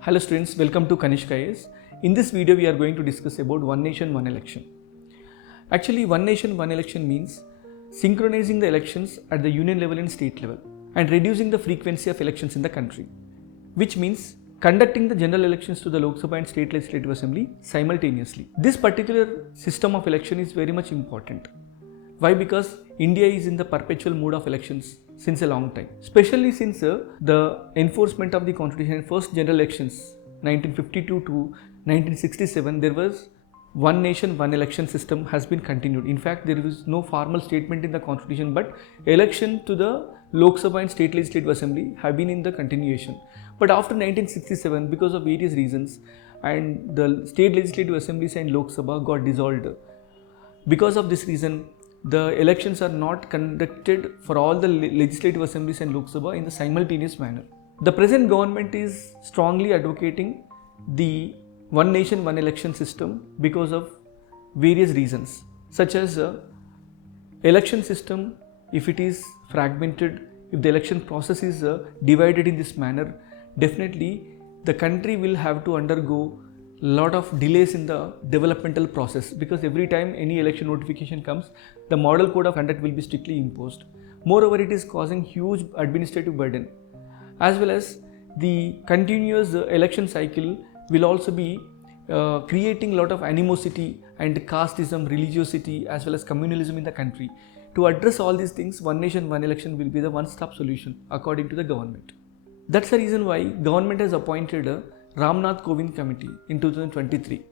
Hello students, welcome to KANISHKA IAS. In this video, we are going to discuss about one nation, one election. Actually, one nation, one election means synchronizing the elections at the union level and state level and reducing the frequency of elections in the country, which means conducting the general elections to the Lok Sabha and State Legislative Assembly simultaneously. This particular system of election is very much important. Why? Because India is in the perpetual mood of elections since a long time. Especially since the enforcement of the constitution in first general elections 1952 to 1967, there was one nation, one election system has been continued. In fact, there is no formal statement in the constitution, but election to the Lok Sabha and State Legislative Assembly have been in the continuation. But after 1967, because of various reasons, and the State Legislative Assemblies and Lok Sabha got dissolved. Because of this reason, the elections are not conducted for all the legislative assemblies and Lok Sabha in the simultaneous manner. The present government is strongly advocating the one nation, one election system because of various reasons, such as election system, if it is fragmented, if the election process is divided in this manner, definitely the country will have to undergo lot of delays in the developmental process, because every time any election notification comes, the model code of conduct will be strictly imposed. Moreover, it is causing huge administrative burden, as well as the continuous election cycle will also be creating a lot of animosity and casteism, religiosity, as well as communalism in the country. To address all these things, one nation, one election will be the one-stop solution according to the government. That's the reason why government has appointed a Ramnath Kovind Committee in 2023.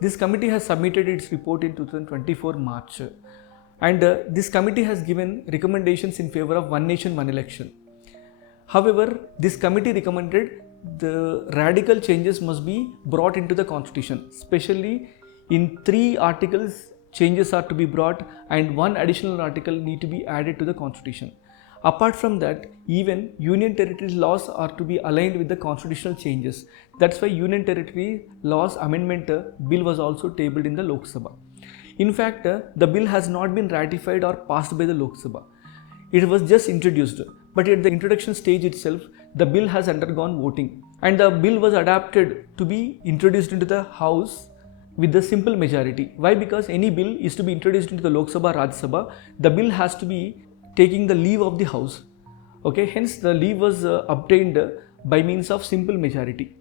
This committee has submitted its report in 2024 March, and this committee has given recommendations in favor of one nation, one election. However, this committee recommended the radical changes must be brought into the constitution, especially in 3 articles changes are to be brought and 1 additional article need to be added to the constitution. Apart from that, even union territory laws are to be aligned with the constitutional changes. That's why union territory laws amendment bill was also tabled in the Lok Sabha. In fact, the bill has not been ratified or passed by the Lok Sabha. It was just introduced, but at the introduction stage itself, the bill has undergone voting, and the bill was adapted to be introduced into the House with the simple majority. Why? Because any bill is to be introduced into the Lok Sabha, Rajya Sabha, the bill has to be taking the leave of the House. Okay, hence the leave was obtained by means of simple majority.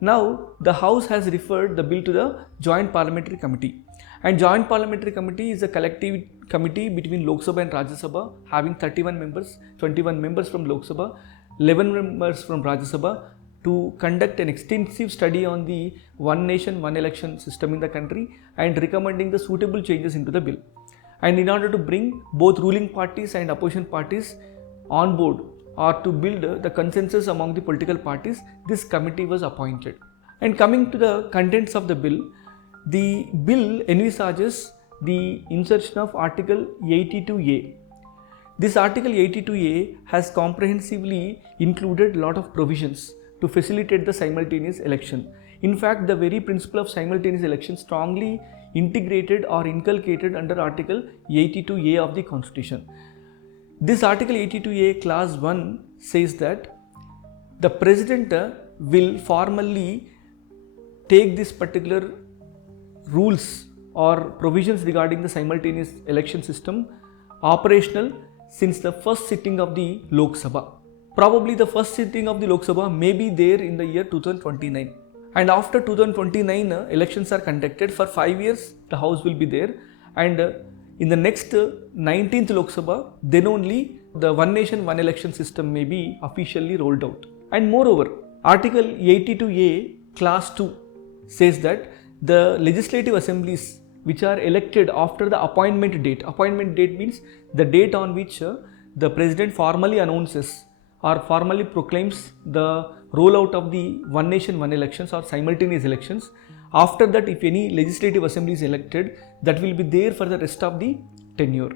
Now the House has referred the bill to the Joint Parliamentary Committee, and Joint Parliamentary Committee is a collective committee between Lok Sabha and Rajya Sabha, having 31 members, 21 members from Lok Sabha, 11 members from Rajya Sabha, to conduct an extensive study on the one nation, one election system in the country and recommending the suitable changes into the bill. And in order to bring both ruling parties and opposition parties on board, or to build the consensus among the political parties, this committee was appointed. And coming to the contents of the bill envisages the insertion of Article 82A. This Article 82A has comprehensively included a lot of provisions to facilitate the simultaneous election. In fact, the very principle of simultaneous election strongly integrated or inculcated under Article 82A of the Constitution. This Article 82A Clause 1 says that the President will formally take this particular rules or provisions regarding the simultaneous election system operational since the first sitting of the Lok Sabha. Probably the first sitting of the Lok Sabha may be there in the year 2029. And after 2029, elections are conducted for 5 years. The House will be there, and in the next 19th Lok Sabha, then only the one nation, one election system may be officially rolled out. And moreover, Article 82A Clause 2 says that the legislative assemblies which are elected after the appointment date means the date on which the President formally announces or formally proclaims the rollout of the one nation, one elections or simultaneous elections. After that, if any legislative assembly is elected, that will be there for the rest of the tenure.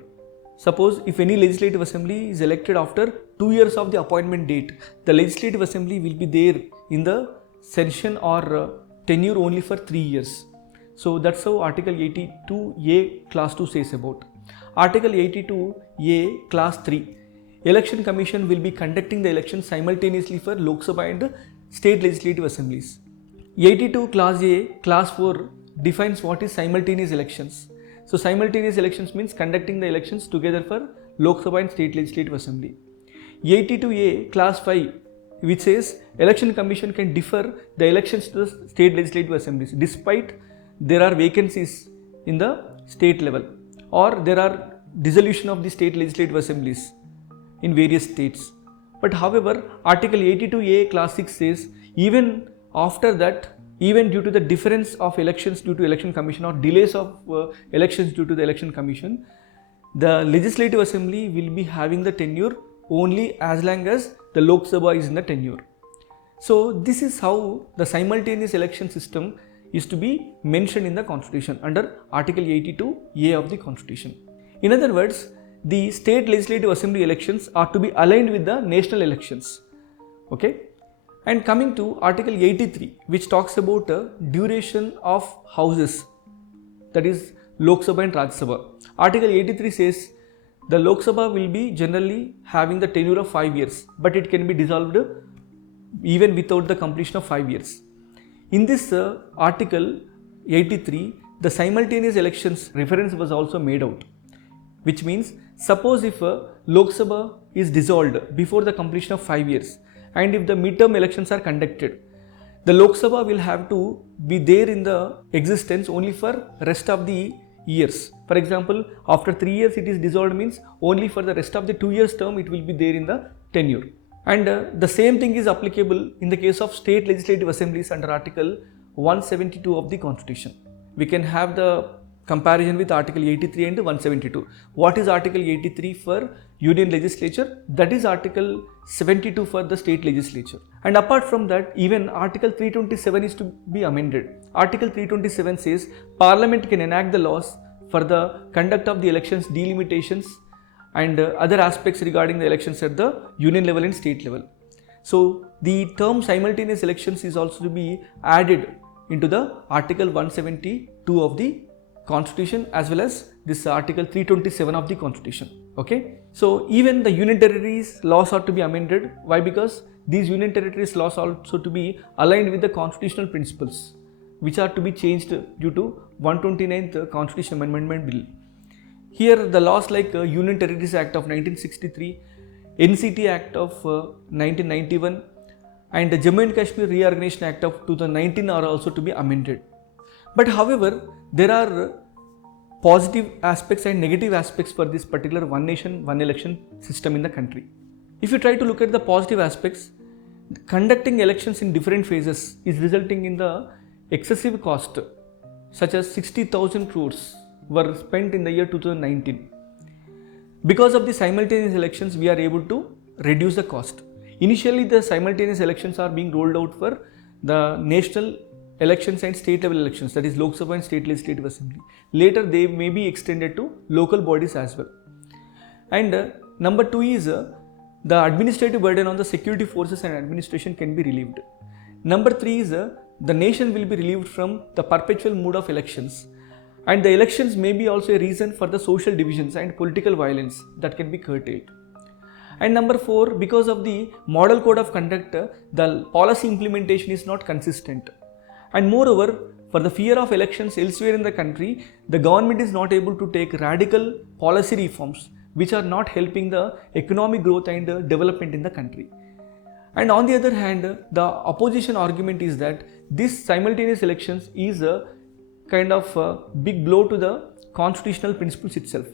Suppose if any legislative assembly is elected after 2 years of the appointment date, the legislative assembly will be there in the session or tenure only for 3 years. So that's how Article 82A Clause 2 says about. Article 82A Clause 3. Election Commission will be conducting the elections simultaneously for Lok Sabha and state legislative assemblies. 82 Class A, Class 4 defines what is simultaneous elections. So simultaneous elections means conducting the elections together for Lok Sabha and State Legislative Assembly. 82A Class 5, which says Election Commission can defer the elections to the State Legislative Assemblies despite there are vacancies in the state level or there are dissolution of the State Legislative Assemblies in various states. But however, Article 82A Class 6 says even after that, even due to the difference of elections due to Election Commission or delays of elections due to the Election Commission, the Legislative Assembly will be having the tenure only as long as the Lok Sabha is in the tenure. So this is how the simultaneous election system is to be mentioned in the Constitution under Article 82A of the Constitution. In other words, the State Legislative Assembly elections are to be aligned with the national elections. Okay? And coming to Article 83, which talks about duration of houses, that is Lok Sabha and Rajya Sabha. Article 83 says the Lok Sabha will be generally having the tenure of 5 years, but it can be dissolved even without the completion of 5 years. In this Article 83, the simultaneous elections reference was also made out, which means suppose if Lok Sabha is dissolved before the completion of 5 years and if the midterm elections are conducted, the Lok Sabha will have to be there in the existence only for rest of the years. For example, after 3 years it is dissolved means only for the rest of the 2 years term it will be there in the tenure. And the same thing is applicable in the case of state legislative assemblies under Article 172 of the Constitution. We can have the comparison with Article 83 and 172. What is Article 83 for Union Legislature? That is Article 72 for the state legislature. And apart from that, even Article 327 is to be amended. Article 327 says Parliament can enact the laws for the conduct of the elections, delimitations and other aspects regarding the elections at the union level and state level. So the term simultaneous elections is also to be added into the Article 172 of the Constitution as well as this Article 327 of the Constitution. Okay. So even the Union Territories laws are to be amended. Why? Because these Union Territories laws are also to be aligned with the constitutional principles which are to be changed due to 129th Constitution Amendment Bill. Here the laws like Union Territories Act of 1963, NCT Act of 1991 and the Jammu and Kashmir Reorganization Act of 2019 are also to be amended. But however, there are positive aspects and negative aspects for this particular one nation, one election system in the country. If you try to look at the positive aspects, conducting elections in different phases is resulting in the excessive cost, such as 60,000 crores were spent in the year 2019. Because of the simultaneous elections, we are able to reduce the cost. Initially, the simultaneous elections are being rolled out for the national elections and state level elections, that is Lok Sabha and State Legislative Assembly. Later, they may be extended to local bodies as well. And number 2 is the administrative burden on the security forces and administration can be relieved. Number 3 is the nation will be relieved from the perpetual mood of elections. And the elections may be also a reason for the social divisions and political violence that can be curtailed. And number 4, because of the model code of conduct, the policy implementation is not consistent. And moreover, for the fear of elections elsewhere in the country, the government is not able to take radical policy reforms which are not helping the economic growth and development in the country. And on the other hand, the opposition argument is that this simultaneous elections is a kind of a big blow to the constitutional principles itself,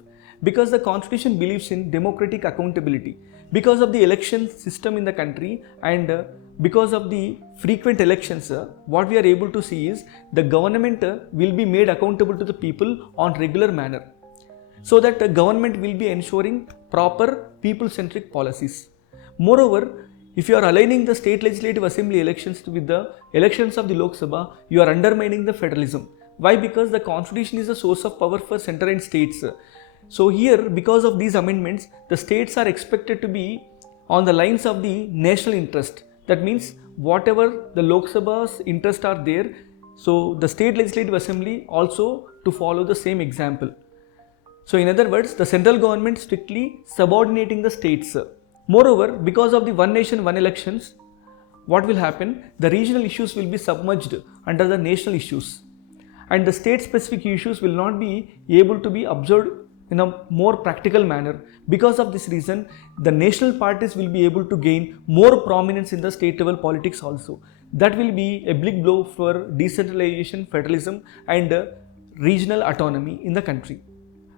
because the constitution believes in democratic accountability. Because of the election system in the country and because of the frequent elections, what we are able to see is the government will be made accountable to the people on regular manner, so that the government will be ensuring proper people-centric policies. Moreover, if you are aligning the state legislative assembly elections with the elections of the Lok Sabha, you are undermining the federalism. Why? Because the constitution is a source of power for center and states. So here, because of these amendments, the states are expected to be on the lines of the national interest. That means whatever the Lok Sabha's interests are there, so the state legislative assembly also to follow the same example. So in other words, the central government strictly subordinating the states. Moreover, because of the one nation, one elections, what will happen? The regional issues will be submerged under the national issues, and the state specific issues will not be able to be observed in a more practical manner. Because of this reason, the national parties will be able to gain more prominence in the state level politics also. That will be a big blow for decentralization, federalism and regional autonomy in the country.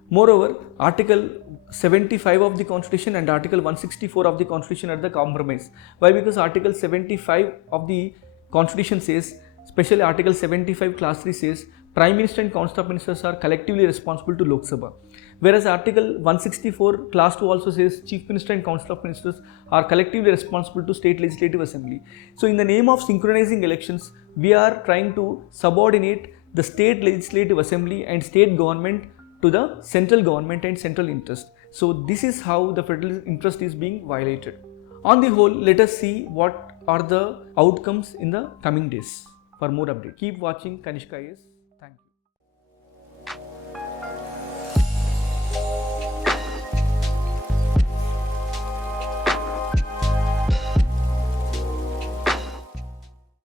Moreover, Article 75 of the Constitution and Article 164 of the Constitution are the compromise. Why? Because Article 75 of the Constitution says, especially Article 75 Class 3 says, Prime Minister and Council of Ministers are collectively responsible to Lok Sabha. Whereas Article 164 Class 2 also says Chief Minister and Council of Ministers are collectively responsible to State Legislative Assembly. So in the name of synchronizing elections, we are trying to subordinate the State Legislative Assembly and state government to the central government and central interest. So this is how the federal interest is being violated. On the whole, let us see what are the outcomes in the coming days. For more updates, keep watching KANISHKA IAS. Thank you.